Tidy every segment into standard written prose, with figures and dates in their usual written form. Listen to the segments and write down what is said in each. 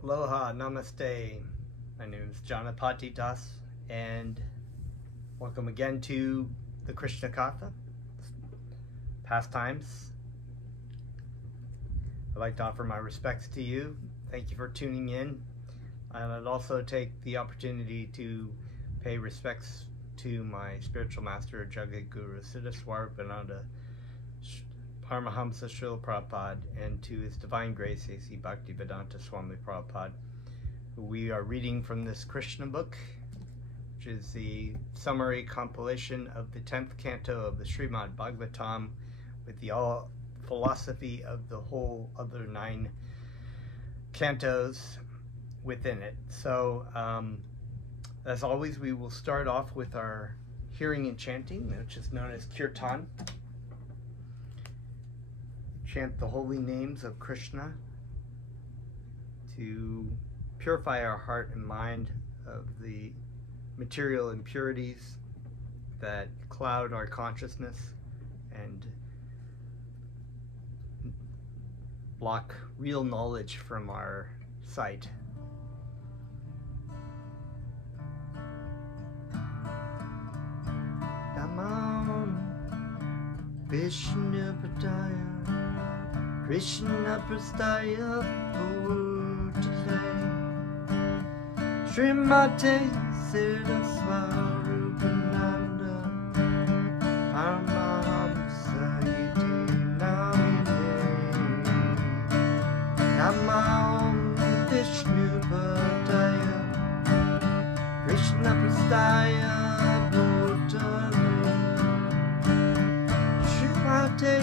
Aloha, namaste. My name is Janapati Das, and welcome again to the Krishna Katha, pastimes. I'd like to offer my respects to you. Thank you for tuning in. And I'd also take the opportunity to pay respects to my spiritual master, Jagat Guru Siddhaswar Bhananda Paramahamsa Srila Prabhupada, and to His Divine Grace A.C. Bhaktivedanta Swami Prabhupada. We are reading from this Krishna book, which is the summary compilation of the 10th canto of the Srimad Bhagavatam, with the all philosophy of the whole other 9 cantos within it. So, as always, we will start off with our hearing and chanting, which is known as kirtan. Chant the holy names of Krishna to purify our heart and mind of the material impurities that cloud our consciousness and block real knowledge from our sight. Namam Vishnu Padaya Krishna Prastaya Bhutale Srimate Siddhaswarupananda Paramahamsa Iti Namine Namam Vishnu Padaya Krishna Prastaya Bhutale Srimate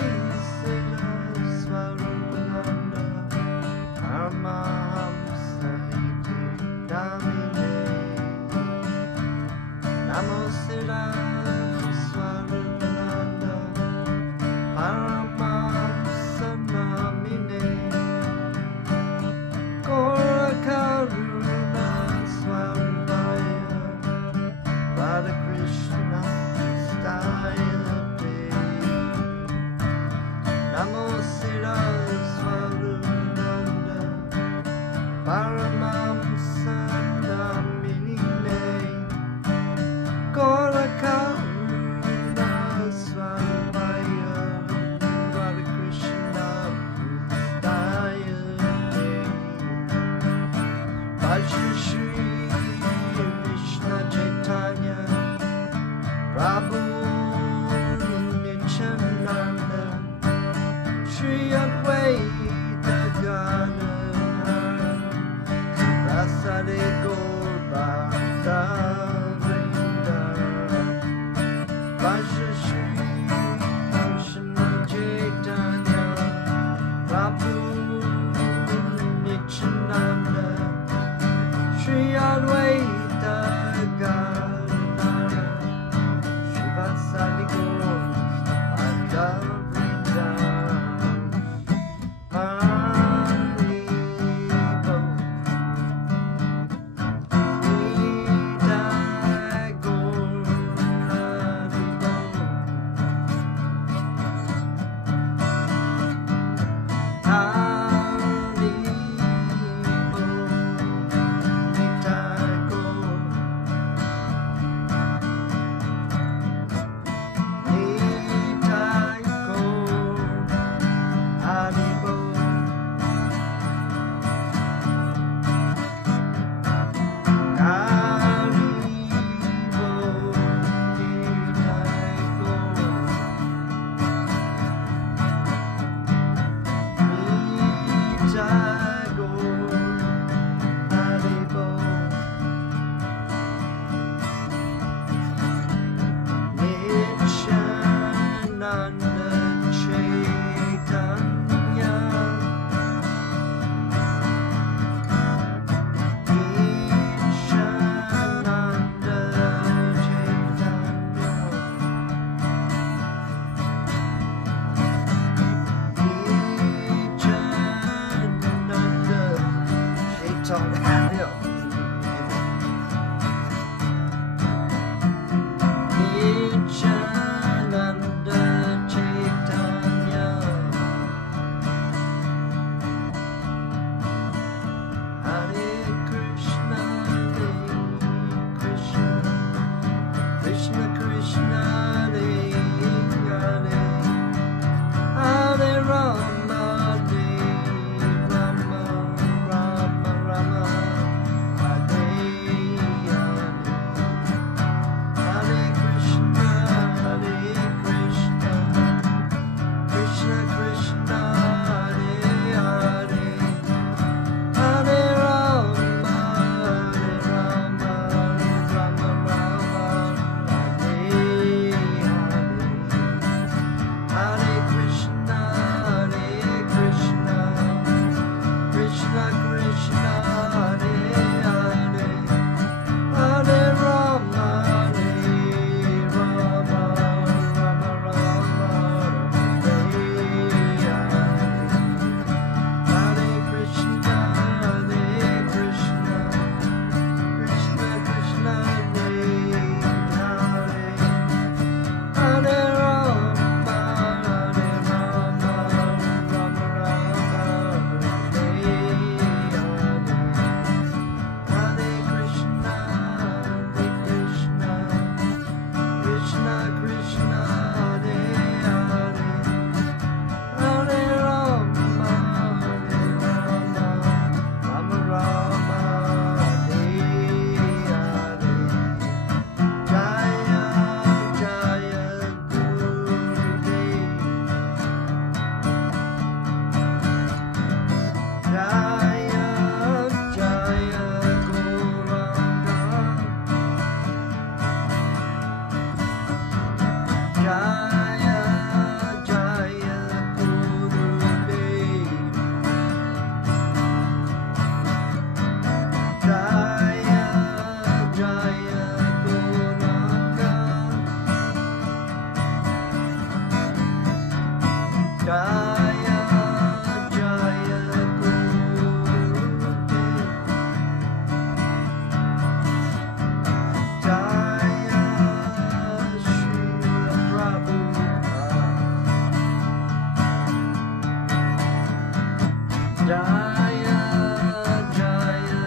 Jaya Jaya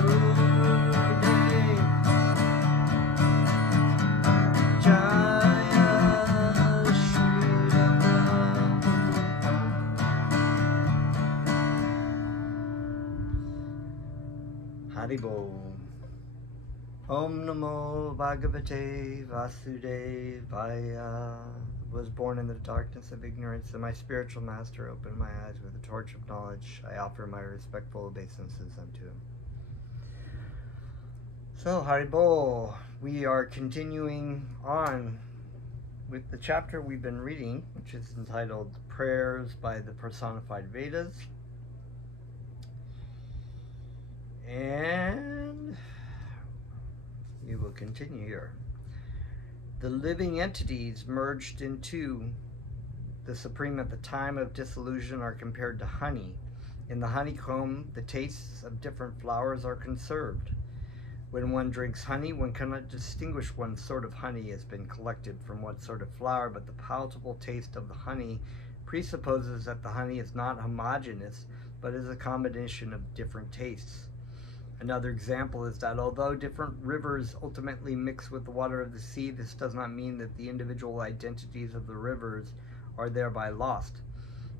Gurudev, Jaya Shri Haribol. Om Namo Bhagavate Vasudevaya. Was born in the darkness of ignorance, and my spiritual master opened my eyes with a torch of knowledge. I offer my respectful obeisances unto him. So, Haribol, we are continuing on with the chapter we've been reading, which is entitled Prayers by the Personified Vedas. And we will continue here. The living entities merged into the Supreme at the time of dissolution are compared to honey. In the honeycomb, the tastes of different flowers are conserved. When one drinks honey, one cannot distinguish what sort of honey has been collected from what sort of flower, but the palatable taste of the honey presupposes that the honey is not homogeneous, but is a combination of different tastes. Another example is that although different rivers ultimately mix with the water of the sea, this does not mean that the individual identities of the rivers are thereby lost.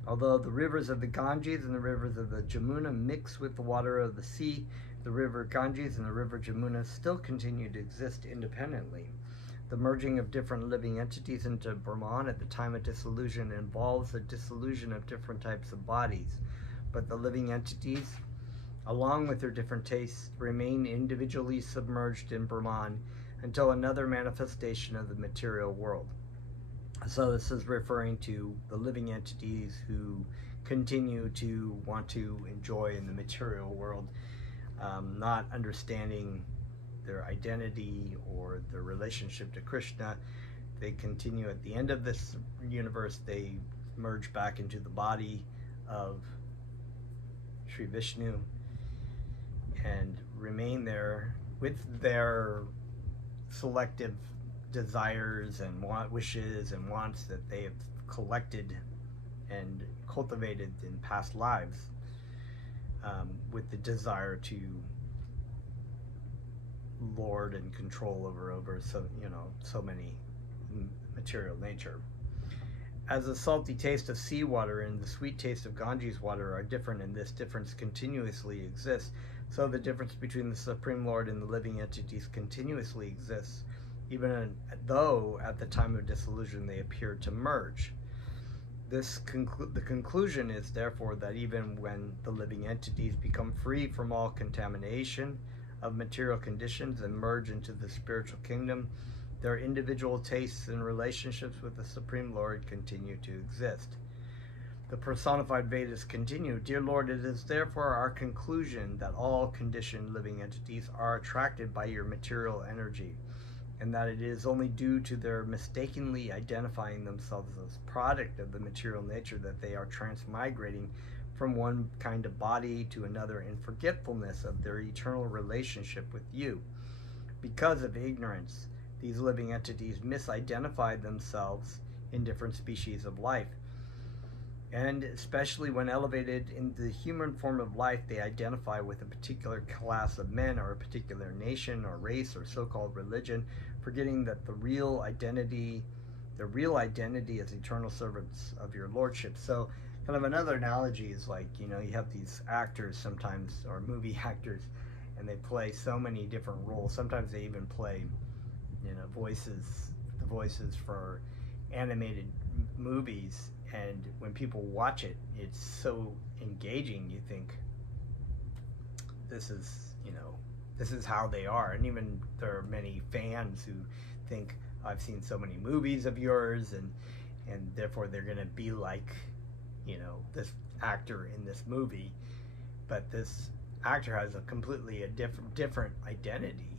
Although the rivers of the Ganges and the rivers of the Jamuna mix with the water of the sea, the river Ganges and the river Jamuna still continue to exist independently. The merging of different living entities into Brahman at the time of dissolution involves the dissolution of different types of bodies, but the living entities, along with their different tastes, remain individually submerged in Brahman until another manifestation of the material world. So this is referring to the living entities who continue to want to enjoy in the material world, not understanding their identity or their relationship to Krishna. They continue at the end of this universe, they merge back into the body of Sri Vishnu and remain there with their selective desires and wishes and wants that they have collected and cultivated in past lives, with the desire to lord and control over so many material nature. As the salty taste of seawater and the sweet taste of Ganges water are different, and this difference continuously exists, so the difference between the Supreme Lord and the living entities continuously exists, even though at the time of dissolution they appear to merge. The conclusion is therefore that even when the living entities become free from all contamination of material conditions and merge into the spiritual kingdom, their individual tastes and relationships with the Supreme Lord continue to exist. The personified Vedas continue, Dear Lord, it is therefore our conclusion that all conditioned living entities are attracted by your material energy, and that it is only due to their mistakenly identifying themselves as product of the material nature that they are transmigrating from one kind of body to another in forgetfulness of their eternal relationship with you. Because of ignorance, these living entities misidentify themselves in different species of life. And especially when elevated in the human form of life, they identify with a particular class of men or a particular nation or race or so-called religion, forgetting that their real identity is eternal servants of your lordship. So kind of another analogy is like, you have these actors sometimes, or movie actors, and they play so many different roles. Sometimes they even play, the voices for animated movies. And when people watch it, it's so engaging. You think, this is how they are. And even there are many fans who think, I've seen so many movies of yours, and therefore they're going to be like, this actor in this movie. But this actor has a completely different identity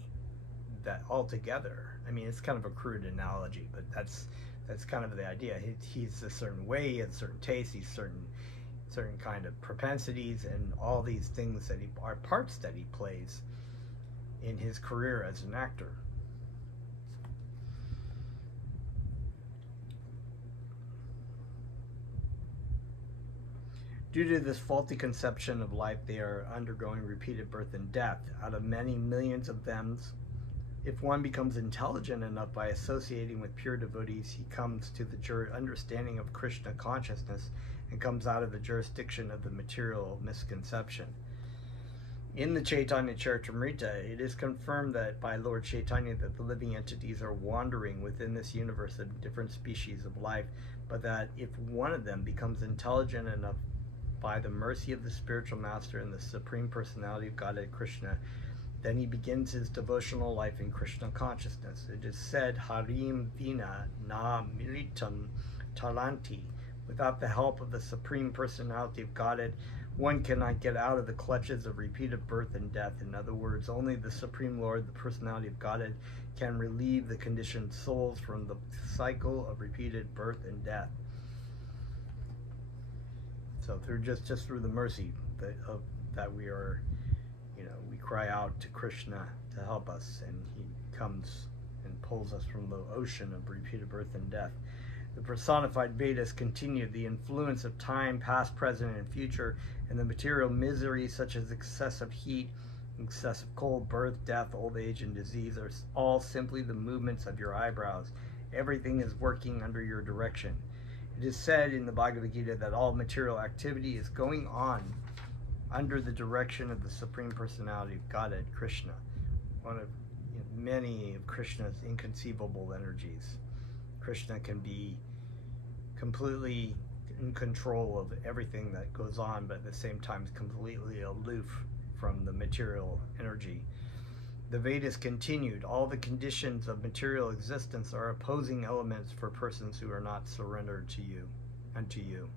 that altogether. I mean, it's kind of a crude analogy, but that's kind of the idea. He's a certain way, he has certain tastes, he's certain kind of propensities, and all these things that are parts that he plays in his career as an actor. Due to this faulty conception of life, they are undergoing repeated birth and death. Out of many millions of them, if one becomes intelligent enough by associating with pure devotees, he comes to the understanding of Krishna consciousness and comes out of the jurisdiction of the material misconception. In the Chaitanya Charitamrita, it is confirmed that by Lord Chaitanya that the living entities are wandering within this universe of different species of life, but that if one of them becomes intelligent enough by the mercy of the spiritual master and the Supreme Personality of Godhead Krishna, then he begins his devotional life in Krishna consciousness. It is said, Harim Vina na militam talanti. Without the help of the Supreme Personality of Godhead, one cannot get out of the clutches of repeated birth and death. In other words, only the Supreme Lord, the Personality of Godhead, can relieve the conditioned souls from the cycle of repeated birth and death. So through just through the mercy that we are, we cry out to Krishna to help us, and he comes and pulls us from the ocean of repeated birth and death. The personified Vedas continue. The influence of time, past, present, and future, and the material miseries such as excessive heat, excessive cold, birth, death, old age, and disease are all simply the movements of your eyebrows. Everything is working under your direction. It is said in the Bhagavad Gita that all material activity is going on under the direction of the Supreme Personality of Godhead, Krishna, one of many of Krishna's inconceivable energies. Krishna can be completely in control of everything that goes on, but at the same time is completely aloof from the material energy. The Vedas continued, all the conditions of material existence are opposing elements for persons who are not surrendered to you, unto you.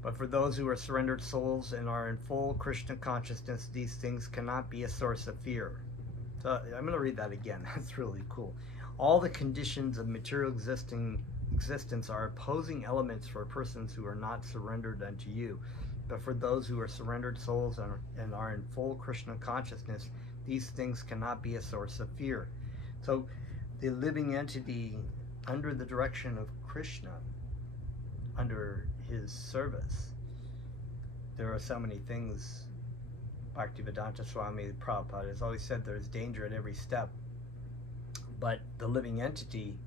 But for those who are surrendered souls and are in full Krishna consciousness, these things cannot be a source of fear. So I'm going to read that again. That's really cool. All the conditions of material existence are opposing elements for persons who are not surrendered unto you. But for those who are surrendered souls and are in full Krishna consciousness, these things cannot be a source of fear. So the living entity under the direction of Krishna, under his service, there are so many things. Bhaktivedanta Swami Prabhupada has always said there's danger at every step. But the living entity,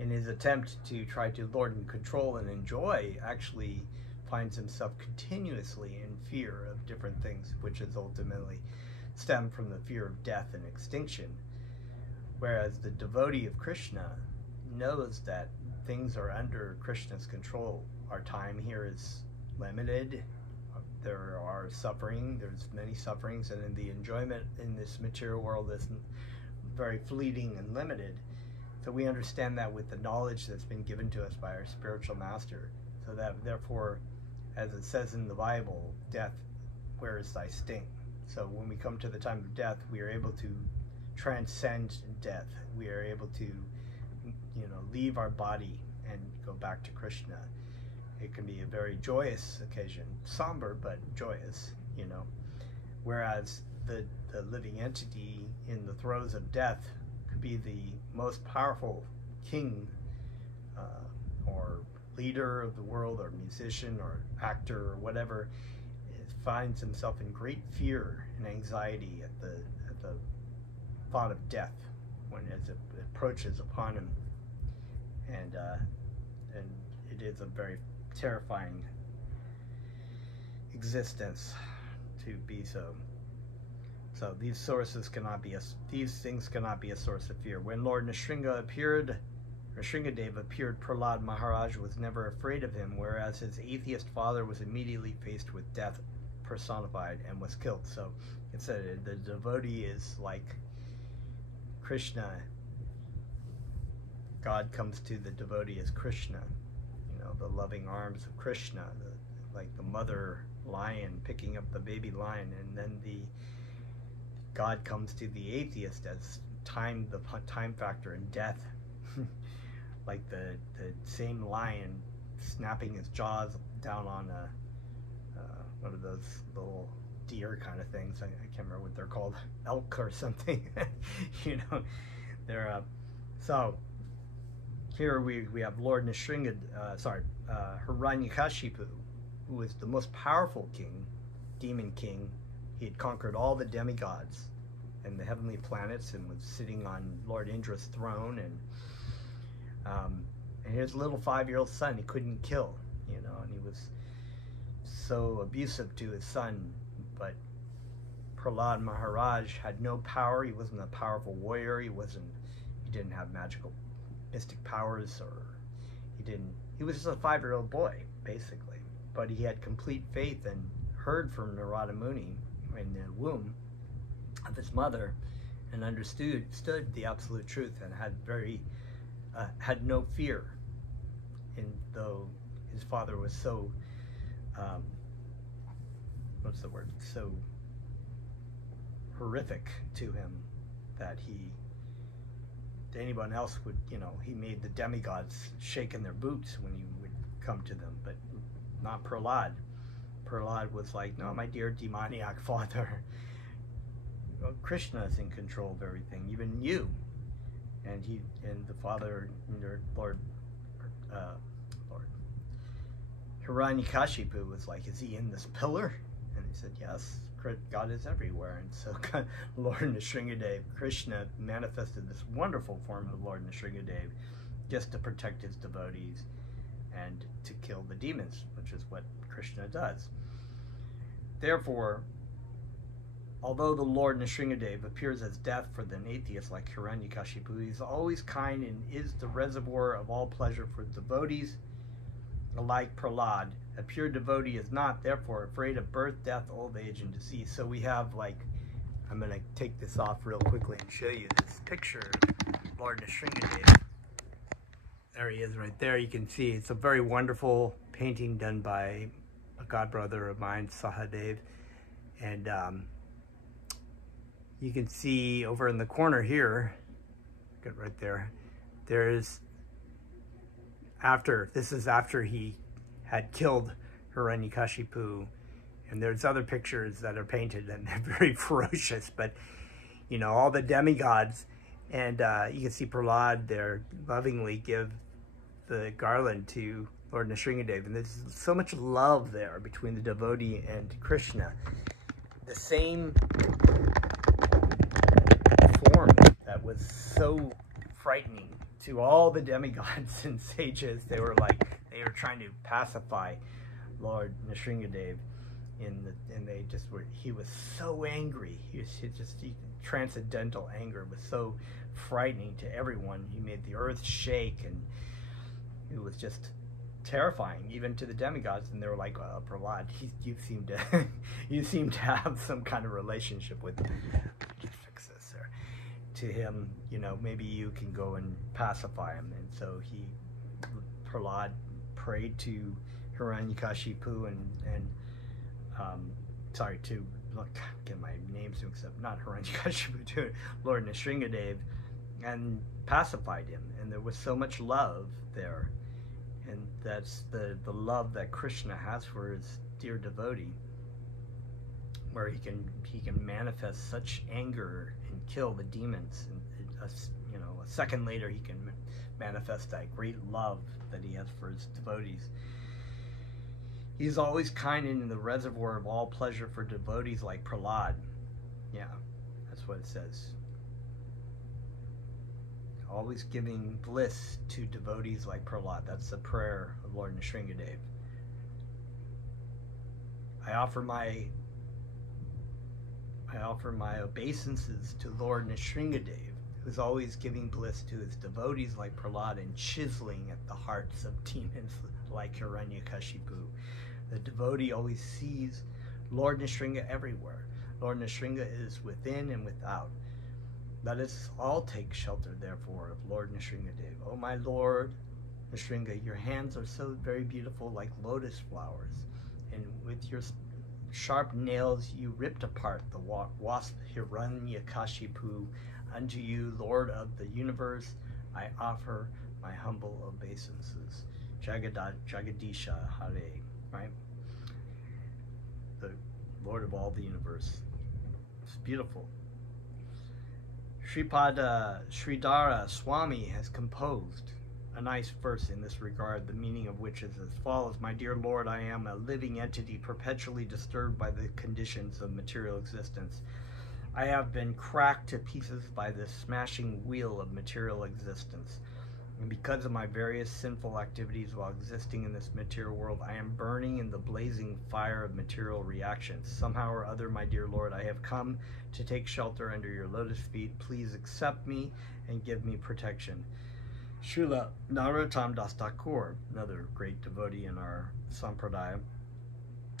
in his attempt to try to lord and control and enjoy, actually finds himself continuously in fear of different things, which is ultimately stemmed from the fear of death and extinction. Whereas the devotee of Krishna knows that things are under Krishna's control. Our time here is limited. There are suffering. There's many sufferings, and in the enjoyment in this material world is very fleeting and limited. So we understand that with the knowledge that's been given to us by our spiritual master. So that therefore, as it says in the Bible, death, where is thy sting? So when we come to the time of death, we are able to transcend death. We are able to, leave our body and go back to Krishna. It can be a very joyous occasion, somber but joyous, Whereas the living entity in the throes of death could be the most powerful king or leader of the world, or musician or actor or whatever, finds himself in great fear and anxiety at the thought of death as it approaches upon him, and it is a very terrifying existence to be so. So these things cannot be a source of fear. When Lord Nrsingadeva appeared, Prahlad Maharaj was never afraid of him, whereas his atheist father was immediately faced with death personified and was killed. So it's the devotee is like Krishna. God comes to the devotee as Krishna, the loving arms of Krishna, like the mother lion picking up the baby lion, and then God comes to the atheist as time, the time factor, and death, like the same lion snapping his jaws down on one of those little deer kind of things. I can't remember what they're called, elk or something. They're so here we have Lord Hiranyakashipu, who was the most powerful king, demon king. He had conquered all the demigods and the heavenly planets and was sitting on Lord Indra's throne, and his little 5-year-old son he couldn't kill, you know, and he was so abusive to his son. But Prahlad Maharaj had no power. He wasn't a powerful warrior. He didn't have magical mystic powers, or he was just a 5-year-old boy basically. But he had complete faith and heard from Narada Muni in the womb of his mother and understood the absolute truth, and had no fear. And though his father was so so horrific to him that anyone else would, you know, he made the demigods shake in their boots when he would come to them, but not Prahlad. Prahlad was like, no, my dear demoniac father, Krishna is in control of everything, even you. And the father, Lord Hiranyakashipu was like, is he in this pillar? And he said, yes, God is everywhere. And so Lord Nrsingadev, Krishna, manifested this wonderful form of Lord Nrsingadev just to protect his devotees and to kill the demons, which is what Krishna does. Therefore, although the Lord Nrsingadev appears as death for the atheist like Hiranyakashipu, he is always kind and is the reservoir of all pleasure for devotees. Like Prahlad, a pure devotee is not, therefore, afraid of birth, death, old age, and disease. So we have, like, I'm going to take this off real quickly and show you this picture of Lord Nrsingadev. There he is right there. You can see it's a very wonderful painting done by a godbrother of mine, Sahadev. And you can see over in the corner here, good right there, this is after he had killed Hiranyakashipu, and there's other pictures that are painted and they're very ferocious, but you know, all the demigods, and you can see Prahlad there lovingly give the garland to Lord Nrsingadev, and there's so much love there between the devotee and Krishna. The same form that was so frightening to all the demigods and sages. They were trying to pacify Lord Nrsingadev, and they just were, he was so angry. Transcendental anger was so frightening to everyone. He made the earth shake, and it was just terrifying even to the demigods. And they were like, Prahlad, you seem to have some kind of relationship with to him, you know, maybe you can go and pacify him. And so Prahlad prayed to Hiranyakashipu get my names mixed up, not Hiranyakashipu, to Lord Nrsingadev, and pacified him. And there was so much love there, and that's the love that Krishna has for his dear devotee, where he can manifest such anger and kill the demons, and you know, a second later he can manifest that great love that he has for his devotees. He's always kind and in the reservoir of all pleasure for devotees like Prahlad. Yeah, that's what it says. Always giving bliss to devotees like Prahlad. That's the prayer of Lord Nrsingadev. I offer my obeisances to Lord Nrsingadev, who is always giving bliss to his devotees like Prahlad and chiseling at the hearts of demons like Hiranyakashipu. The devotee always sees Lord Nrsinga everywhere. Lord Nrsinga is within and without. Let us all take shelter, therefore, of Lord Nrsingadev. Oh, my Lord Nrsinga, your hands are so very beautiful, like lotus flowers, and with your sharp nails you ripped apart the wasp Hiranyakashipu. Unto you, Lord of the universe, I offer my humble obeisances. Jagadisha Hare, right? The Lord of all the universe. It's beautiful. Sripada Sridhara Swami has composed a nice verse in this regard, the meaning of which is as follows: My dear Lord, I am a living entity perpetually disturbed by the conditions of material existence. I have been cracked to pieces by this smashing wheel of material existence. And because of my various sinful activities while existing in this material world, I am burning in the blazing fire of material reactions. Somehow or other, my dear Lord, I have come to take shelter under your lotus feet. Please accept me and give me protection. Srila Narottam Das Thakur, another great devotee in our Sampradaya,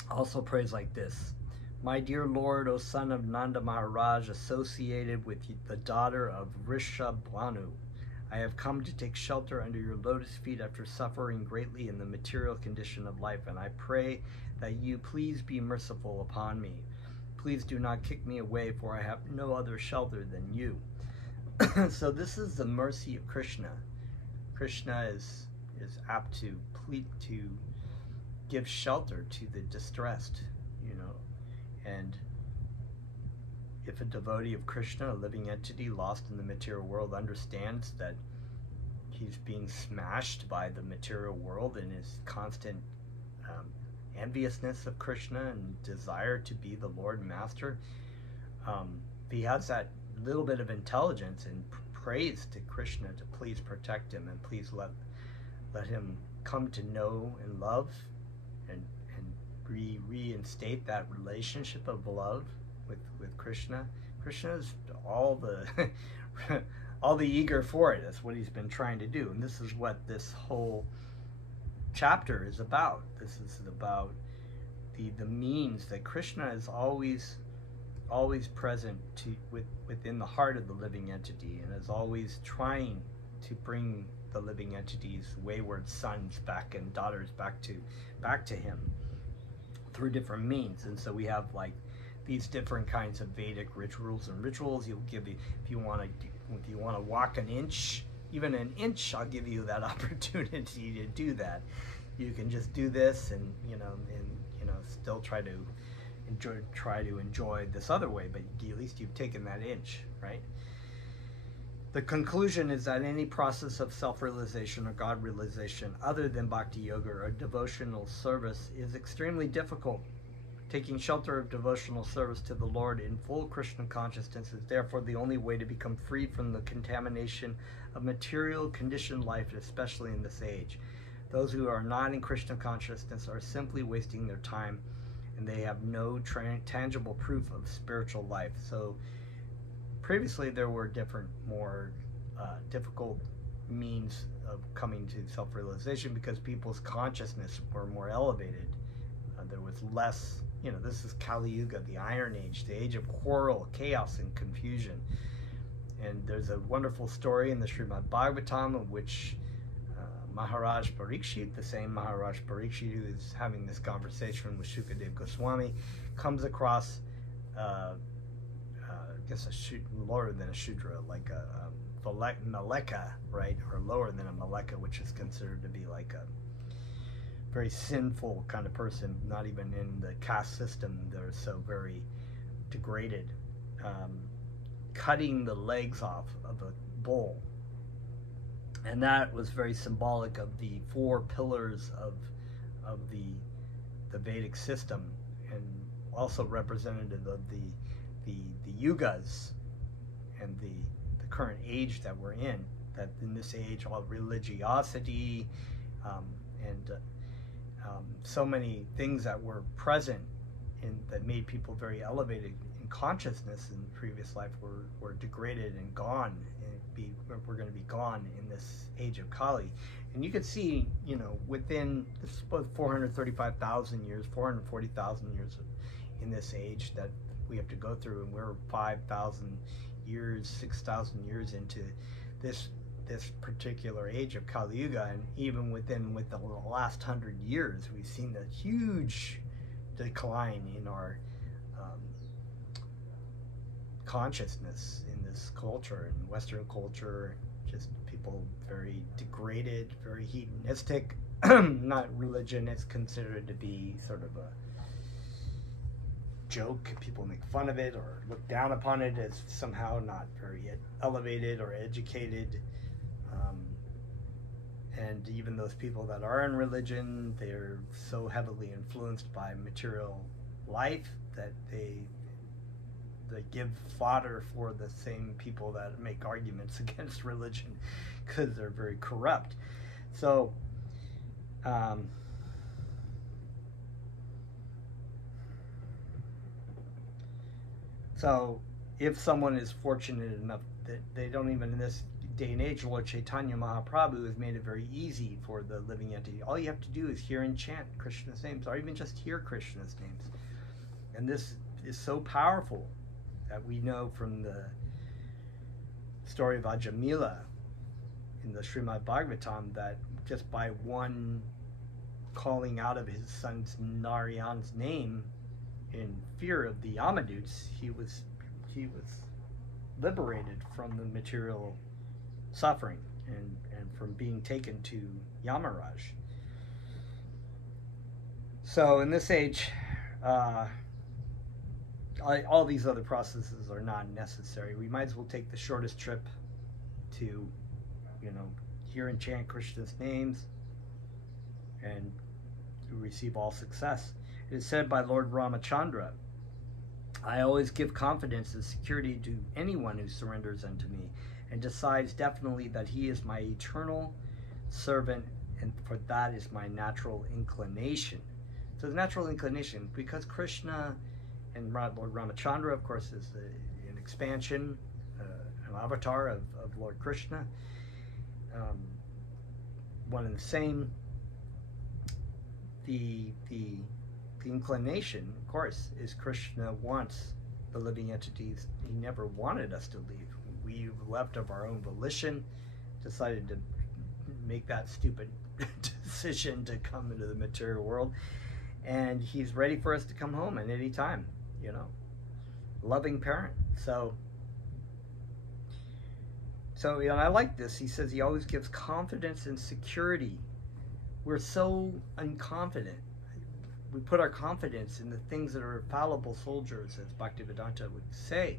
also prays like this: My dear Lord, O son of Nanda Maharaj, associated with the daughter of Rishabhanu, I have come to take shelter under your lotus feet after suffering greatly in the material condition of life, and I pray that you please be merciful upon me. Please do not kick me away, for I have no other shelter than you. So this is the mercy of Krishna. Krishna is apt to give shelter to the distressed, and if a devotee of Krishna, a living entity lost in the material world, understands that he's being smashed by the material world and his constant enviousness of Krishna and desire to be the Lord and Master, if he has that little bit of intelligence and prays to Krishna to please protect him and please let him come to know and love and reinstate that relationship of love with Krishna. Krishna is all the eager for it. That's what he's been trying to do, and this is what this whole chapter is about. This is about the means that Krishna is always present within the heart of the living entity, and is always trying to bring the living entity's wayward sons back and daughters back to him through different means. And so we have like these different kinds of Vedic rituals. He'll give you, if you want to walk an inch, even an inch, I'll give you that opportunity to do that. You can just do this and still try to enjoy this other way, but at least you've taken that inch, right? The conclusion is that any process of self-realization or God realization other than bhakti yoga or devotional service is extremely difficult. Taking shelter of devotional service to the Lord in full Krishna consciousness is therefore the only way to become free from the contamination of material conditioned life, especially in this age. Those who are not in Krishna consciousness are simply wasting their time, and they have no tangible proof of spiritual life. So previously there were different, more difficult means of coming to self-realization because people's consciousness were more elevated. There was less, this is Kali Yuga, the Iron Age, the age of quarrel, chaos, and confusion. And there's a wonderful story in the Srimad Bhagavatam in which Maharaj Parikshit, the same Maharaj Parikshit who is having this conversation with Shukadev Goswami, comes across I guess lower than a Shudra, like a Maleka, right? Or lower than a Maleka, which is considered to be like a very sinful kind of person, not even in the caste system. They're so very degraded. Cutting the legs off of a bull. And that was very symbolic of the 4 pillars of the Vedic system, and also representative of the yugas and the current age that we're in. That in this age, all religiosity and so many things that were present that made people very elevated in consciousness in previous life were degraded and gone. We're going to be gone in this age of Kali. And you can see, within this is about 435,000 years, 440,000 years in this age that we have to go through, and we're 5,000 years, 6,000 years into this particular age of Kali Yuga. And even with the last 100 years, we've seen a huge decline in our consciousness in this culture, in Western culture. Just people very degraded, very hedonistic. Not religion is considered to be sort of a joke. People make fun of it or look down upon it as somehow not very elevated or educated. And even those people that are in religion, they're so heavily influenced by material life that they give fodder for the same people that make arguments against religion, because they're very corrupt. So so if someone is fortunate enough that they don't even, in this day and age, Lord Chaitanya Mahaprabhu has made it very easy for the living entity. All you have to do is hear and chant Krishna's names, or even just hear Krishna's names. And this is so powerful that we know from the story of Ajamila in the Srimad Bhagavatam that just by one calling out of his son's Narayan's name in fear of the Yamadutes, he was liberated from the material suffering and from being taken to Yamaraj. So in this age, all these other processes are not necessary. We might as well take the shortest trip to, hear and chant Krishna's names and receive all success. It is said by Lord Ramachandra, I always give confidence and security to anyone who surrenders unto me and decides definitely that he is my eternal servant, and for that is my natural inclination. So the natural inclination, because Krishna and Lord Ramachandra, of course, is an expansion, an avatar of Lord Krishna, one and the same. The inclination, of course, is Krishna wants the living entities. He never wanted us to leave. We left of our own volition, decided to make that stupid decision to come into the material world, and he's ready for us to come home at any time. Loving parent. So I like this. He says he always gives confidence and security. We're so unconfident. We put our confidence in the things that are fallible soldiers, as Bhaktivedanta would say,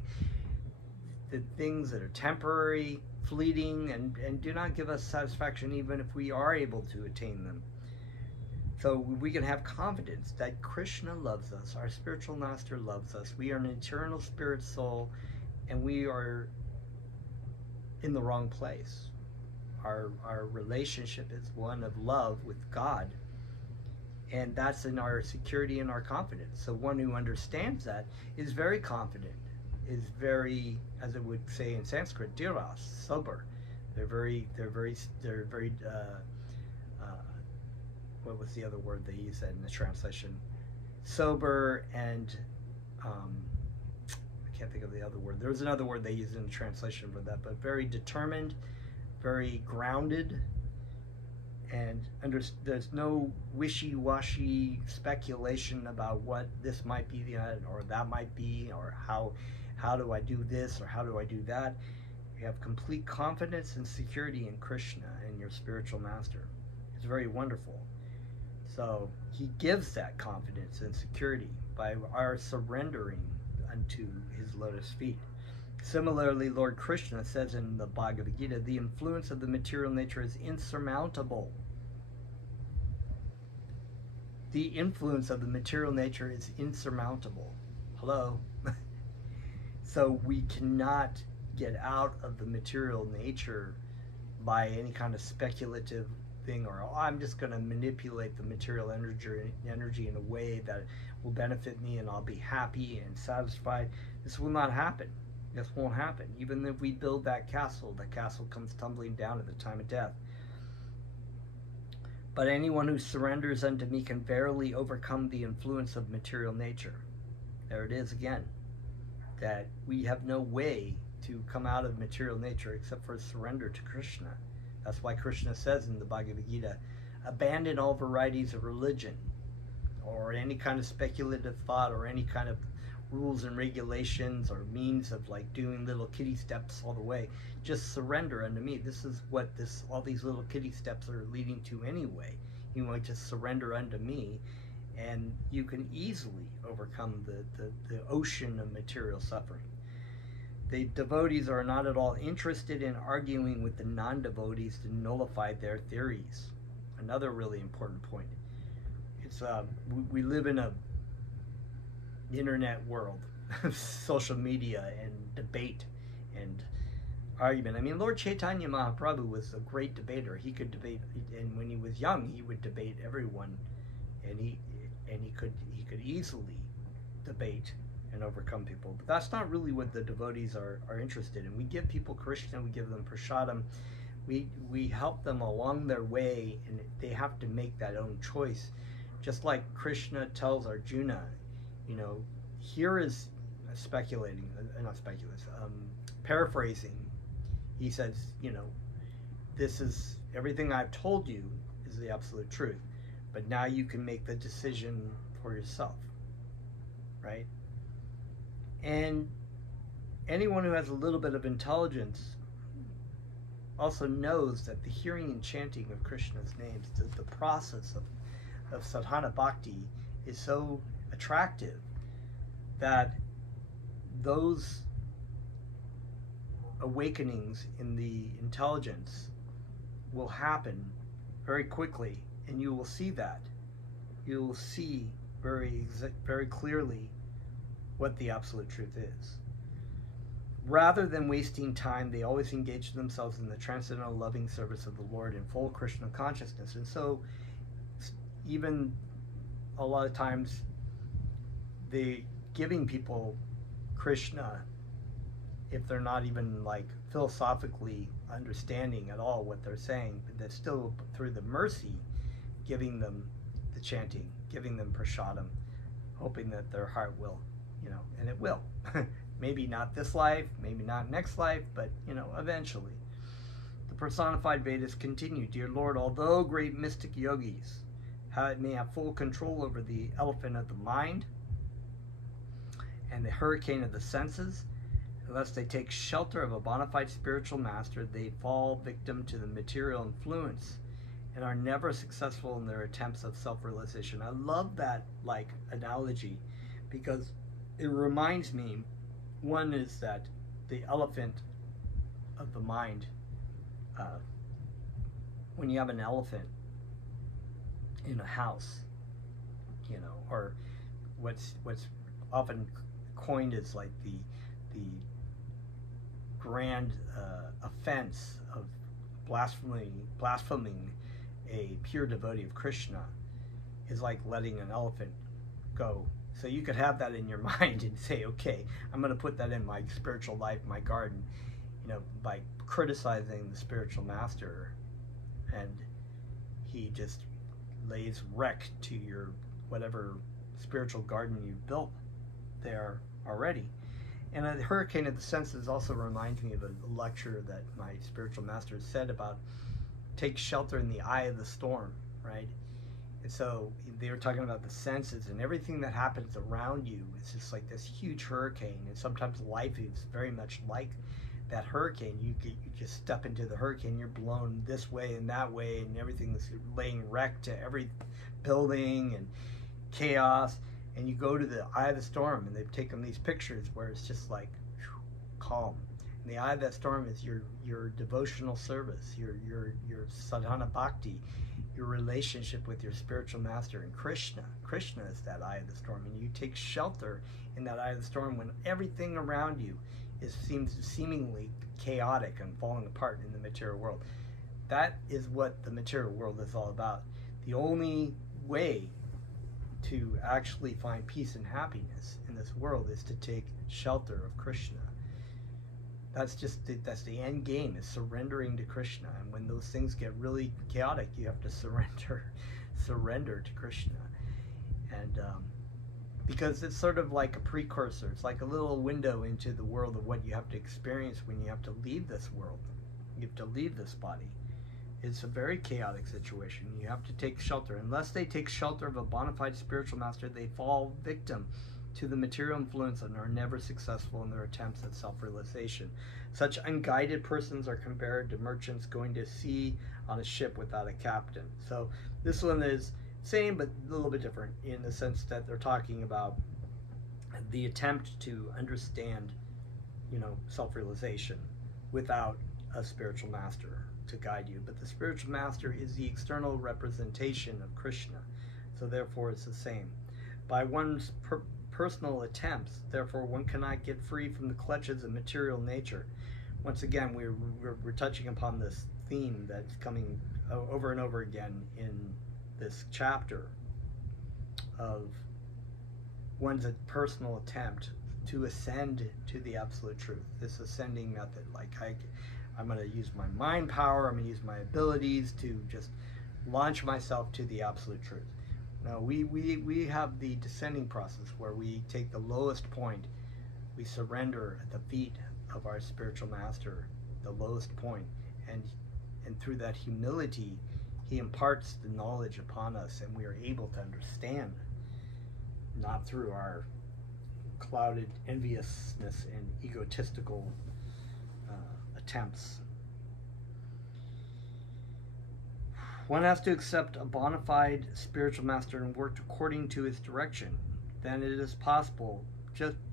the things that are temporary, fleeting, and do not give us satisfaction even if we are able to attain them. So we can have confidence that Krishna loves us, our spiritual master loves us. We are an eternal spirit soul, and we are in the wrong place. Our relationship is one of love with God, and that's in our security and our confidence. So one who understands that is very confident, is very, as it would say in Sanskrit, dhiras, sober. They're very what was the other word they used in the translation? Sober, and I can't think of the other word. There was another word they used in the translation for that, but very determined, very grounded, and there's no wishy-washy speculation about what this might be or that might be, or how do I do this or how do I do that. You have complete confidence and security in Krishna and your spiritual master. It's very wonderful. So he gives that confidence and security by our surrendering unto his lotus feet. Similarly, Lord Krishna says in the Bhagavad Gita, the influence of the material nature is insurmountable. The influence of the material nature is insurmountable. Hello? So we cannot get out of the material nature by any kind of speculative thing, or I'm just going to manipulate the material energy in a way that will benefit me and I'll be happy and satisfied. This will not happen. This won't happen. Even if we build that castle comes tumbling down at the time of death. But anyone who surrenders unto me can verily overcome the influence of material nature. There it is again, that we have no way to come out of material nature except for surrender to Krishna. That's why Krishna says in the Bhagavad Gita, abandon all varieties of religion or any kind of speculative thought or any kind of rules and regulations or means of like doing little kiddie steps all the way. Just surrender unto me. This is what all these little kiddie steps are leading to anyway. You want to just surrender unto me, and you can easily overcome the ocean of material suffering. The devotees are not at all interested in arguing with the non-devotees to nullify their theories. Another really important point. It's we live in a internet world, social media and debate and argument. I mean, Lord Chaitanya Mahaprabhu was a great debater. He could debate, and when he was young, he would debate everyone, and he could easily debate and overcome people. But that's not really what the devotees are interested in. We give people Krishna, we give them prasadam, we help them along their way, and they have to make that own choice. Just like Krishna tells Arjuna, you know, here is paraphrasing. He says, you know, this is everything I've told you is the absolute truth, but now you can make the decision for yourself, right? And anyone who has a little bit of intelligence also knows that the hearing and chanting of Krishna's names, the process of sadhana bhakti, is so attractive that those awakenings in the intelligence will happen very quickly, and you will see that. You will see very clearly what the absolute truth is. Rather than wasting time, they always engage themselves in the transcendental loving service of the Lord in full Krishna consciousness. And so even a lot of times they giving people Krishna, if they're not even like philosophically understanding at all what they're saying, but they're still through the mercy giving them the chanting, giving them prasadam, hoping that their heart will, you know, and it will. Maybe not this life, maybe not next life, but, you know, eventually. The personified Vedas continue. Dear Lord, although great mystic yogis may have full control over the elephant of the mind and the hurricane of the senses, unless they take shelter of a bona fide spiritual master, they fall victim to the material influence and are never successful in their attempts of self-realization. I love that, like, analogy, because it reminds me, one is that the elephant of the mind, when you have an elephant in a house, you know, or what's often coined as like the grand offense of blaspheming a pure devotee of Krishna is like letting an elephant go. So you could have that in your mind and say, okay, I'm going to put that in my spiritual life, my garden, you know, by criticizing the spiritual master, and he just lays wreck to your whatever spiritual garden you've built there already. And a hurricane of the senses also reminds me of a lecture that my spiritual master said about take shelter in the eye of the storm, right? And so they were talking about the senses and everything that happens around you. It's just like this huge hurricane, and sometimes life is very much like that hurricane. You just step into the hurricane, you're blown this way and that way, and everything's laying wreck to every building and chaos. And you go to the eye of the storm, and they've taken these pictures where it's just like calm. And the eye of that storm is your devotional service, your sadhana bhakti, your relationship with your spiritual master, and Krishna. Krishna is that eye of the storm, and you take shelter in that eye of the storm when everything around you seems seemingly chaotic and falling apart in the material world. That is what the material world is all about. The only way to actually find peace and happiness in this world is to take shelter of Krishna. That's the end game, is surrendering to Krishna. And when those things get really chaotic, you have to surrender to Krishna. And because it's sort of like a precursor, it's like a little window into the world of what you have to experience when you have to leave this world. You have to leave this body. It's a very chaotic situation. You have to take shelter. Unless they take shelter of a bona fide spiritual master, they fall victim to the material influence and are never successful in their attempts at self-realization. Such unguided persons are compared to merchants going to sea on a ship without a captain. So this one is same but a little bit different in the sense that they're talking about the attempt to understand, self-realization without a spiritual master to guide you. But the spiritual master is the external representation of Krishna, so therefore it's the same. By one's personal attempts, therefore one cannot get free from the clutches of material nature. Once again, we're touching upon this theme that's coming over and over again in this chapter of one's personal attempt to ascend to the absolute truth. This ascending method, like I'm going to use my mind power, I'm going to use my abilities to just launch myself to the absolute truth. Now we have the descending process where we take the lowest point, we surrender at the feet of our spiritual master, the lowest point, and through that humility he imparts the knowledge upon us, and we are able to understand, not through our clouded enviousness and egotistical attempts. One has to accept a bona fide spiritual master and work according to his direction. Then it is possible.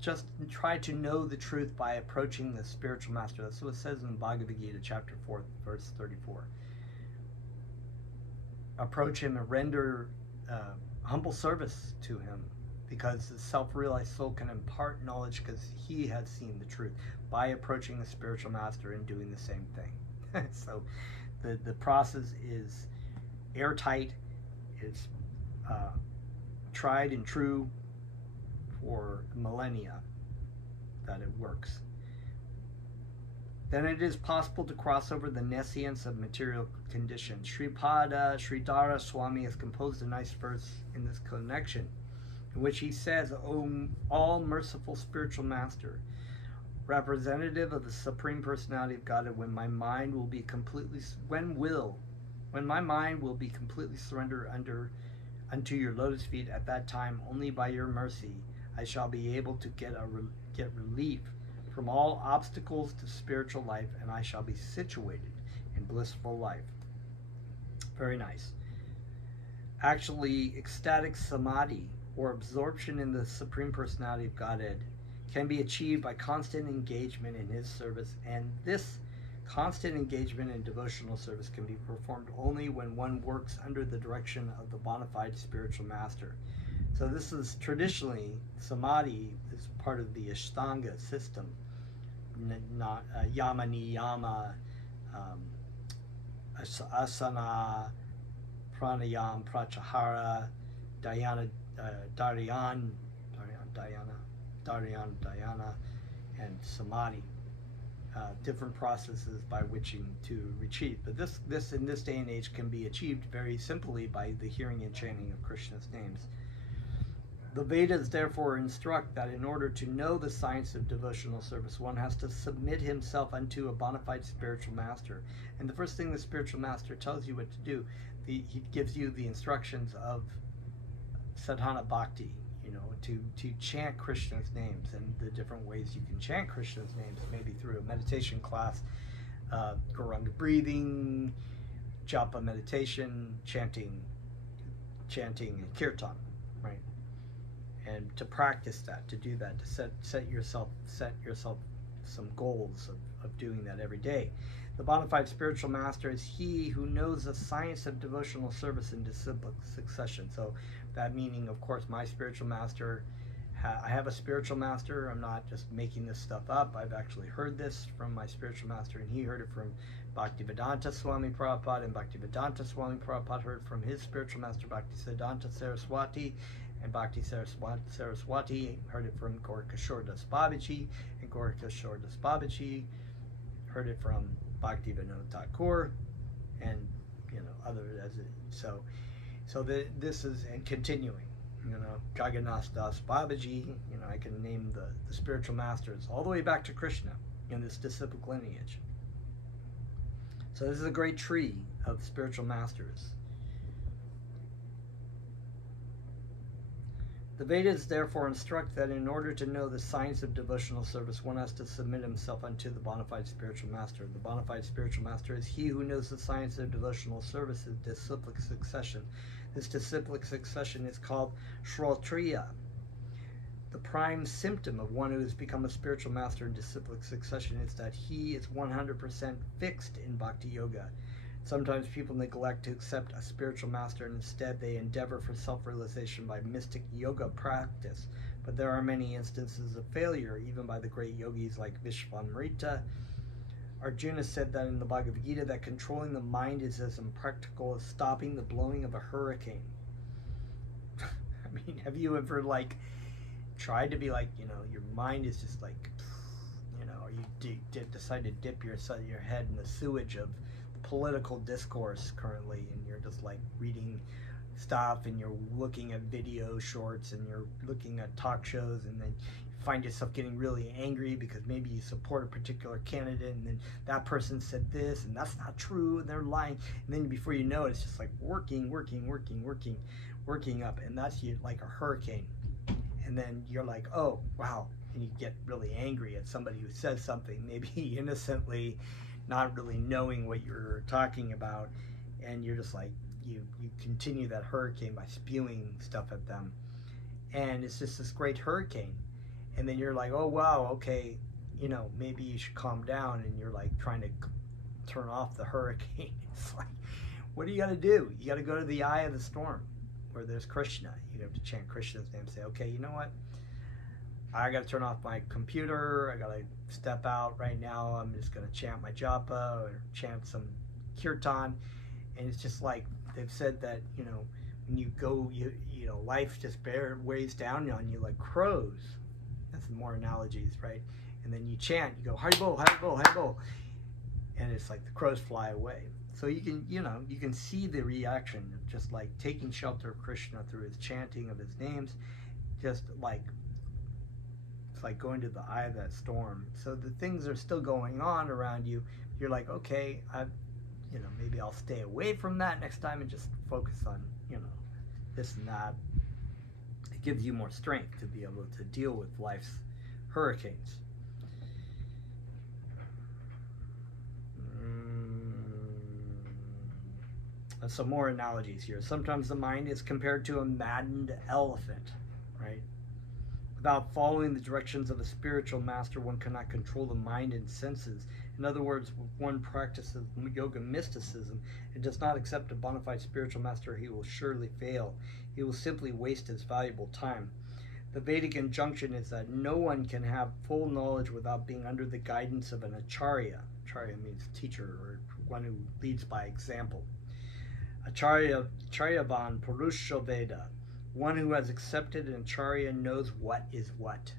Just try to know the truth by approaching the spiritual master. That's what it says in Bhagavad Gita, chapter 4, verse 34. Approach him and render humble service to him, because the self-realized soul can impart knowledge because he has seen the truth by approaching the spiritual master and doing the same thing. So the process is airtight, it's tried and true for millennia that it works. Then it is possible to cross over the nescience of material conditions. Sridhara Swami has composed a nice verse in this connection, in which he says, "O all merciful spiritual master, representative of the Supreme Personality of Godhead, when my mind will be completely surrendered unto your lotus feet, at that time, only by your mercy, I shall be able to get relief from all obstacles to spiritual life, and I shall be situated in blissful life." Very nice. Actually, ecstatic samadhi, or absorption in the Supreme Personality of Godhead, can be achieved by constant engagement in his service, and this constant engagement in devotional service can be performed only when one works under the direction of the bona fide spiritual master. So this is traditionally, samadhi is part of the Ashtanga system, not yama niyama, asana, pranayam, pratyahara, dhyana, dharyan, and samadhi. Different processes by which to achieve. But this in this day and age can be achieved very simply by the hearing and chanting of Krishna's names. The Vedas therefore instruct that in order to know the science of devotional service, one has to submit himself unto a bona fide spiritual master. And the first thing the spiritual master tells you what to do, he gives you the instructions of sadhana bhakti, to chant Krishna's names, and the different ways you can chant Krishna's names, maybe through a meditation class, Guranga breathing, japa meditation, chanting and kirtan, right? And to practice that, to do that, to set yourself some goals of doing that every day. The bona fide spiritual master is he who knows the science of devotional service in disciplic succession. So that meaning, of course, my spiritual master, I have a spiritual master. I'm not just making this stuff up. I've actually heard this from my spiritual master, and he heard it from Bhaktivedanta Swami Prabhupada, and Bhaktivedanta Swami Prabhupada heard from his spiritual master, Bhaktisiddhanta Saraswati, and Bhakti Saraswati heard it from Gaurkishore Das Babaji, and Gaurkishore Das Babaji heard it from Bhakti Vinod Thakur, and other as it so this is, and continuing, Jagannath Das Babaji, I can name the spiritual masters all the way back to Krishna in this disciplic lineage. So this is a great tree of spiritual masters. The Vedas therefore instruct that in order to know the science of devotional service, one has to submit himself unto the bona fide spiritual master. The bona fide spiritual master is he who knows the science of devotional service in disciplic succession. This disciplic succession is called Shrotriya. The prime symptom of one who has become a spiritual master in disciplic succession is that he is 100% fixed in bhakti yoga. Sometimes people neglect to accept a spiritual master, and instead they endeavor for self-realization by mystic yoga practice. But there are many instances of failure, even by the great yogis like Vishvamrita. Arjuna said that in the Bhagavad Gita, that controlling the mind is as impractical as stopping the blowing of a hurricane. I mean, have you ever, like, tried to be like, you know, your mind is just like, you know, or you decide to dip your head in the sewage of political discourse currently, and you're just like reading stuff, and you're looking at video shorts, and you're looking at talk shows, and then you find yourself getting really angry because maybe you support a particular candidate, and then that person said this, and that's not true, and they're lying, and then before you know it, it's just like working up, and that's you like a hurricane. And then you're like, oh wow, and you get really angry at somebody who says something, maybe innocently, not really knowing what you're talking about, and you're just like, you continue that hurricane by spewing stuff at them, and it's just this great hurricane. And then you're like, oh wow, okay, you know, maybe you should calm down, and you're like trying to turn off the hurricane. It's like, what do you got to do? You got to go to the eye of the storm where there's Krishna. You have to chant Krishna's name, say, okay, you know what, I got to turn off my computer, I got to step out right now, I'm just going to chant my japa or chant some kirtan. And it's just like they've said that, you know, when you go, you know, life just weighs down on you like crows. That's more analogies, right? And then you chant, you go Haribol, Haribol, Haribol, and it's like the crows fly away. So you can, you know, you can see the reaction of just like taking shelter of Krishna through his chanting of his names, just like, it's like going to the eye of that storm. So the things are still going on around you. You're like, okay, you know, maybe I'll stay away from that next time and just focus on, you know, this and that. It gives you more strength to be able to deal with life's hurricanes. Some more analogies here. Sometimes the mind is compared to a maddened elephant, right? Without following the directions of a spiritual master, one cannot control the mind and senses. In other words, if one practices yoga mysticism and does not accept a bona fide spiritual master, he will surely fail. He will simply waste his valuable time. The Vedic injunction is that no one can have full knowledge without being under the guidance of an acharya. Acharya means teacher, or one who leads by example. Acharyavan Purusha Veda. One who has accepted an acharya knows what is what.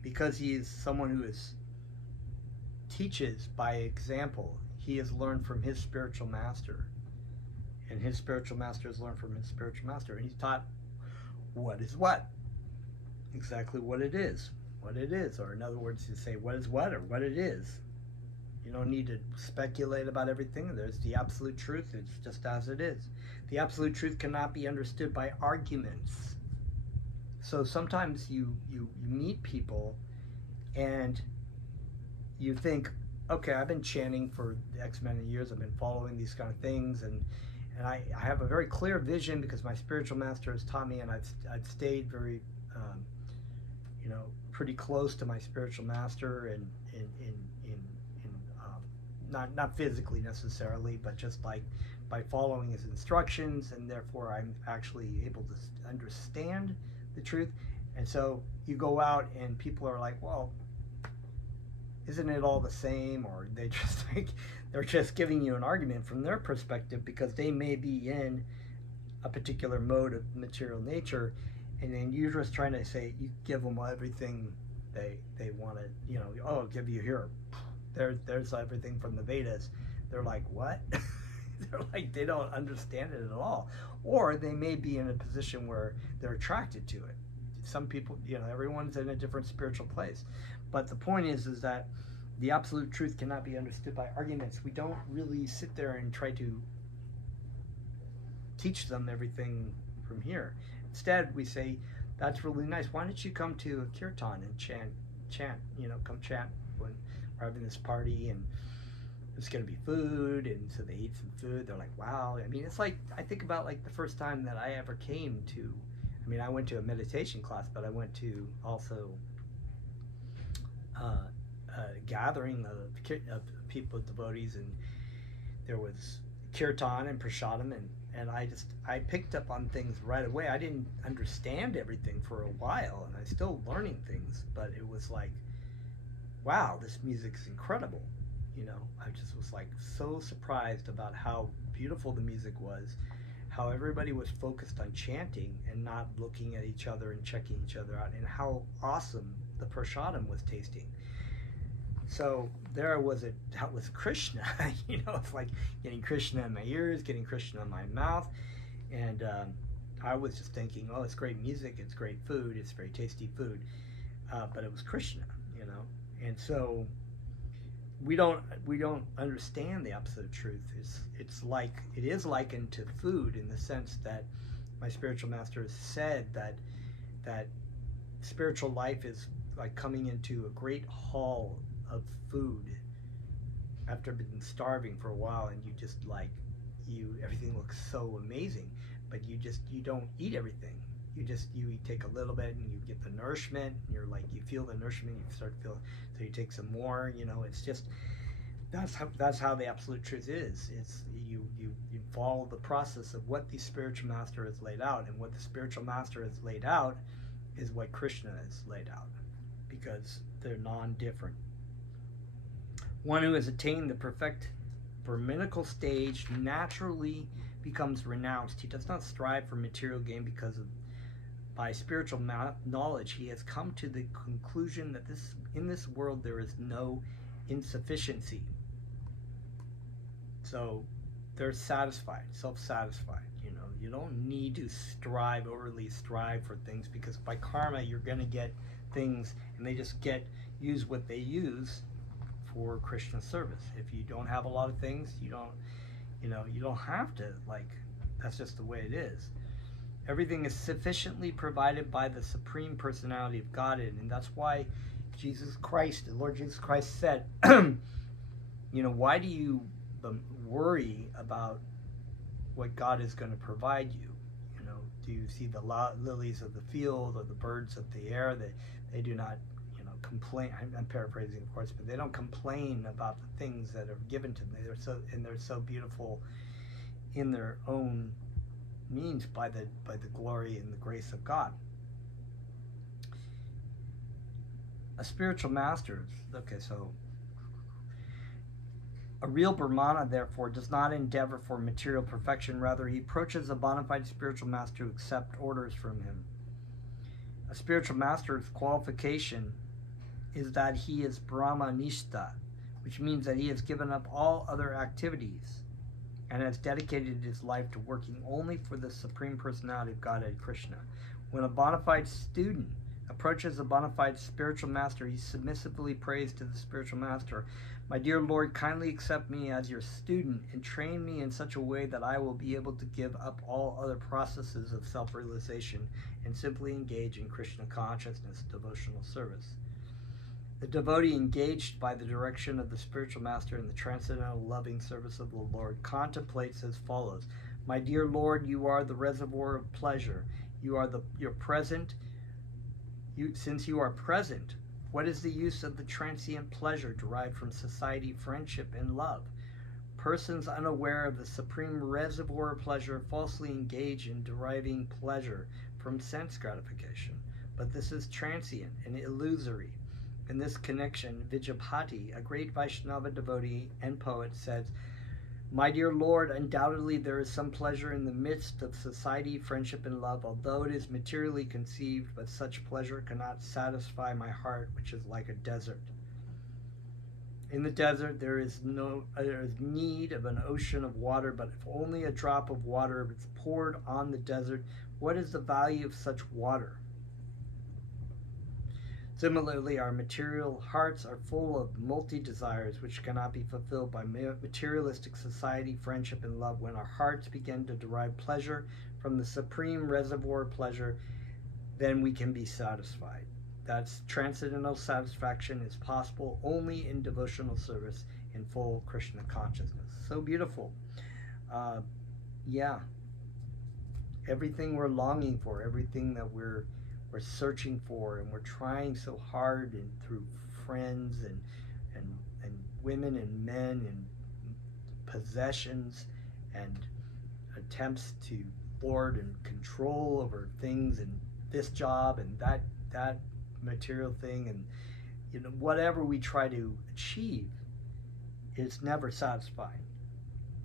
Because he is someone who teaches by example, he has learned from his spiritual master. And his spiritual master has learned from his spiritual master. And he's taught what is what. Exactly what it is. What it is. Or in other words, you say what is what or what it is. You don't need to speculate about everything. There's the absolute truth. It's just as it is. The absolute truth cannot be understood by arguments. So sometimes you meet people and you think, okay, I've been chanting for X many years. I've been following these kind of things, and I have a very clear vision because my spiritual master has taught me, and I've stayed very, you know, pretty close to my spiritual master, and not physically necessarily, but just like by following his instructions, and therefore I'm actually able to understand the truth. And so you go out and people are like, well, isn't it all the same? Or they just like, they're just giving you an argument from their perspective because they may be in a particular mode of material nature, and then you're just trying to say, you give them everything they want to, you know, oh, I'll give you here. There's everything from the Vedas. They're like, what? They're like, they don't understand it at all. Or they may be in a position where they're attracted to it. Some people, you know, everyone's in a different spiritual place. But the point is that the absolute truth cannot be understood by arguments. We don't really sit there and try to teach them everything from here. Instead, we say, that's really nice. Why don't you come to a kirtan and chant, you know, come chant when we're having this party, and there's going to be food. And so they eat some food. They're like, wow. I mean, it's like, I think about like the first time that I ever came to I mean, I went to a meditation class, but I went to also a gathering of people, devotees, and there was kirtan and prasadam, and I picked up on things right away. I didn't understand everything for a while, and I'm still learning things, but it was like, wow, this music's incredible. You know, I just was like so surprised about how beautiful the music was, how everybody was focused on chanting and not looking at each other and checking each other out, and how awesome the prasadam was tasting. So there was that was Krishna. You know, it's like getting Krishna in my ears, getting Krishna in my mouth, and I was just thinking, oh, it's great music, it's great food, it's very tasty food, but it was Krishna, you know. And so we don't understand the absolute truth. It's like, it is likened to food in the sense that my spiritual master has said that spiritual life is like coming into a great hall of food after being starving for a while, and you just like, everything looks so amazing, but you don't eat everything. You take a little bit and you get the nourishment, and you're like, you feel the nourishment, you start to feel, so you take some more, you know. It's just, that's how the absolute truth is. It's you follow the process of what the spiritual master has laid out, and what the spiritual master has laid out is what Krishna has laid out, because they're non-different. One who has attained the perfect Brahminical stage naturally becomes renounced. He does not strive for material gain, because by spiritual knowledge he has come to the conclusion that in this world there is no insufficiency. So they're satisfied, self-satisfied. You know, you don't need to overly strive for things, because by karma you're going to get things, and they just use what they use for Krishna service. If you don't have a lot of things, you don't have to, like, that's just the way it is. Everything is sufficiently provided by the Supreme Personality of Godhead, and that's why Jesus Christ, the Lord Jesus Christ said, you know, why do you worry about what God is going to provide you? You know, do you see the lilies of the field or the birds of the air? They do not, you know, complain. I'm paraphrasing, of course, but they don't complain about the things that are given to them. They're so beautiful in their own means by the glory and the grace of God. A spiritual master, okay, so a real Brahmana, therefore, does not endeavor for material perfection. Rather, he approaches a bona fide spiritual master to accept orders from him. A spiritual master's qualification is that he is Brahmanishta, which means that he has given up all other activities and has dedicated his life to working only for the Supreme Personality of Godhead, Krishna. When a bona fide student approaches a bona fide spiritual master, he submissively prays to the spiritual master, "My dear Lord, kindly accept me as your student and train me in such a way that I will be able to give up all other processes of self-realization and simply engage in Krishna consciousness, devotional service." The devotee engaged by the direction of the spiritual master in the transcendental loving service of the Lord contemplates as follows: "My dear Lord, you are the reservoir of pleasure. Since you are present, what is the use of the transient pleasure derived from society, friendship, and love? Persons unaware of the supreme reservoir of pleasure falsely engage in deriving pleasure from sense gratification. But this is transient and illusory. In this connection, Vijayapati, a great Vaishnava devotee and poet, says, "My dear Lord, undoubtedly there is some pleasure in the midst of society, friendship, and love, although it is materially conceived, but such pleasure cannot satisfy my heart, which is like a desert. In the desert there is need of an ocean of water, but if only a drop of water is poured on the desert, what is the value of such water? Similarly, our material hearts are full of multi-desires which cannot be fulfilled by materialistic society, friendship, and love. When our hearts begin to derive pleasure from the supreme reservoir of pleasure, then we can be satisfied. That's transcendental satisfaction is possible only in devotional service in full Krishna consciousness." So beautiful. Yeah. everything we're longing for, everything that we're searching for, and we're trying so hard, and through friends and women and men and possessions and attempts to lord and control over things, and this job and that material thing, and whatever we try to achieve is never satisfying.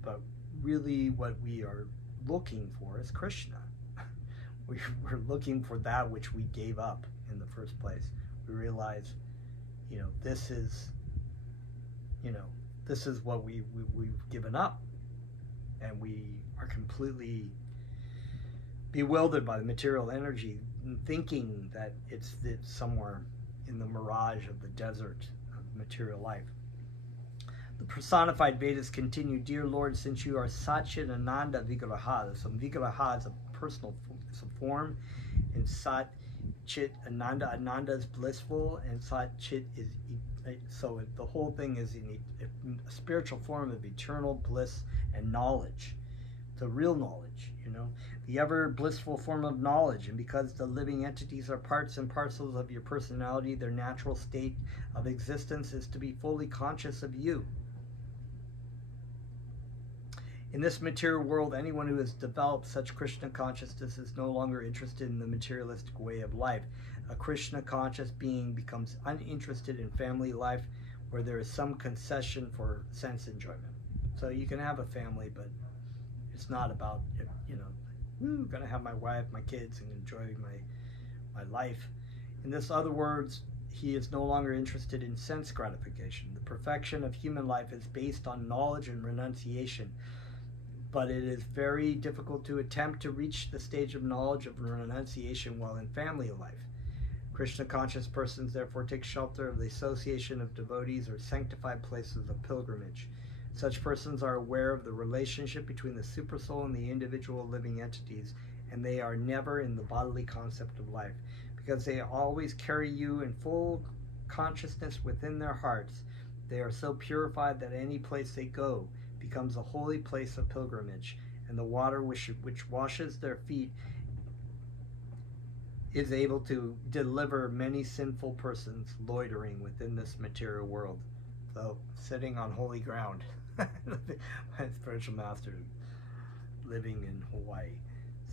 But really what we are looking for is Krishna. We're looking for that which we gave up in the first place. We realize, this is what we've given up, and we are completely bewildered by the material energy, thinking that it's somewhere in the mirage of the desert of material life. The personified Vedas continue, dear Lord, since you are Satchit Ananda Vigraha. So Vigraha is a personal, it's a form, and Satchit Ananda, Ananda is blissful, and Satchit is, so the whole thing is a spiritual form of eternal bliss and knowledge, the real knowledge, the ever blissful form of knowledge. And because the living entities are parts and parcels of your personality, their natural state of existence is to be fully conscious of you. In this material world, anyone who has developed such Krishna consciousness is no longer interested in the materialistic way of life. A Krishna conscious being becomes uninterested in family life, where there is some concession for sense enjoyment. So you can have a family, but it's not about, I'm going to have my wife, my kids, and enjoy my life. In this other words, he is no longer interested in sense gratification. The perfection of human life is based on knowledge and renunciation, but it is very difficult to attempt to reach the stage of knowledge of renunciation while in family life. Krishna conscious persons therefore take shelter of the association of devotees or sanctified places of pilgrimage. Such persons are aware of the relationship between the supersoul and the individual living entities, and they are never in the bodily concept of life, because they always carry you in full consciousness within their hearts. They are so purified that any place they go becomes a holy place of pilgrimage, and the water which washes their feet is able to deliver many sinful persons loitering within this material world. So, sitting on holy ground. My spiritual master living in Hawaii.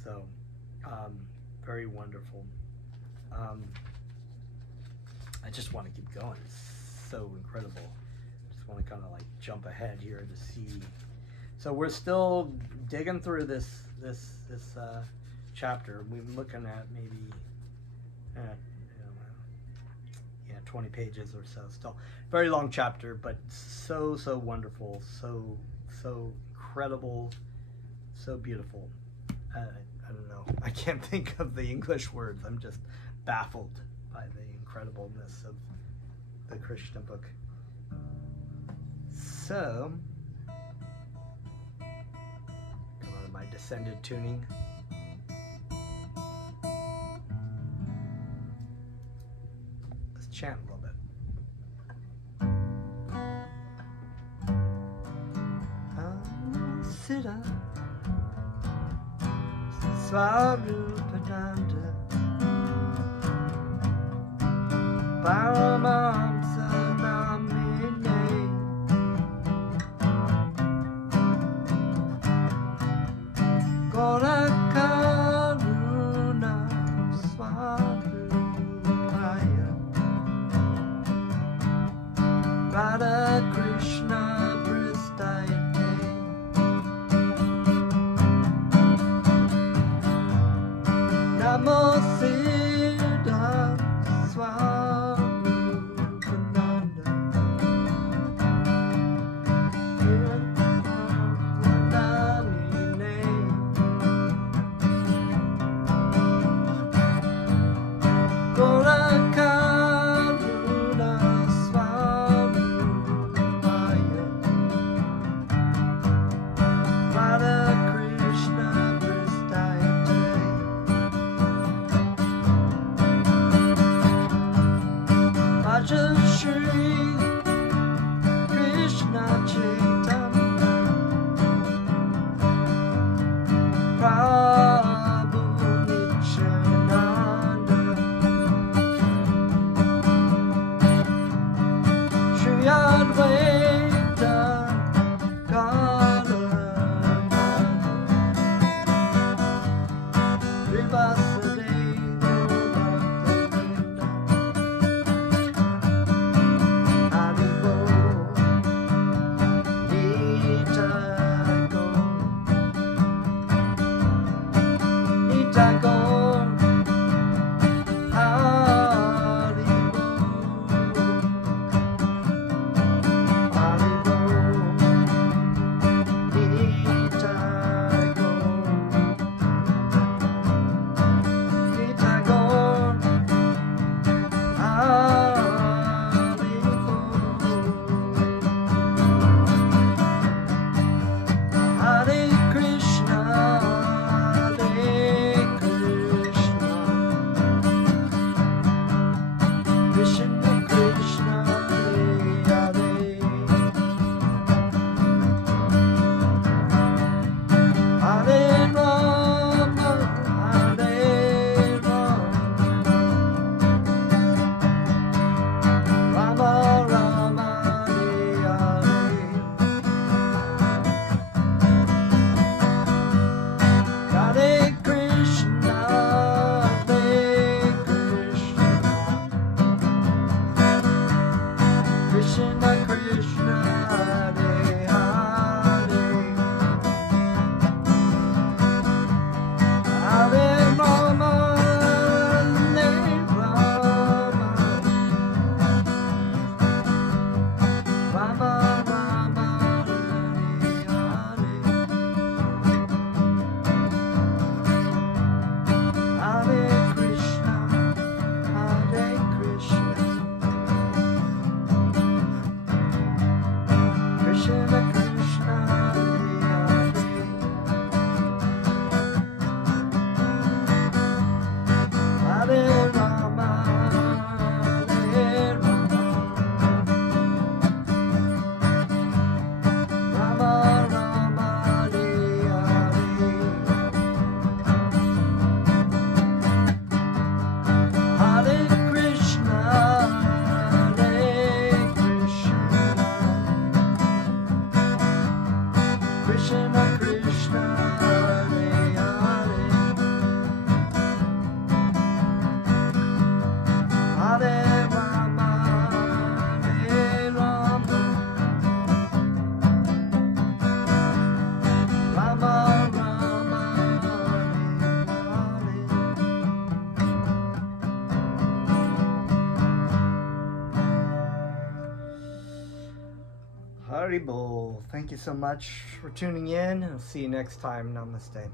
So, very wonderful. I just want to keep going. It's so incredible. Just want to kind of like jump ahead here to see. So we're still digging through this chapter. We've been looking at maybe 20 pages or so. Still very long chapter, but so wonderful, so incredible, so beautiful. I don't know. I can't think of the English words. I'm just baffled by the incredibleness of the Krishna book. So, come on to my descended tuning. Let's chant a little bit. Sita Swarupananda Paramamsa Namine Gorakaruna Swarupaya Radha Krishna Pristayate Namo Siddha Swarupananda Namine Gorakaruna Swarupaya Hare Rama, Hare Rama, Rama Rama, Hare Hare. Haribol. Thank you so much for tuning in. I'll see you next time. Namaste.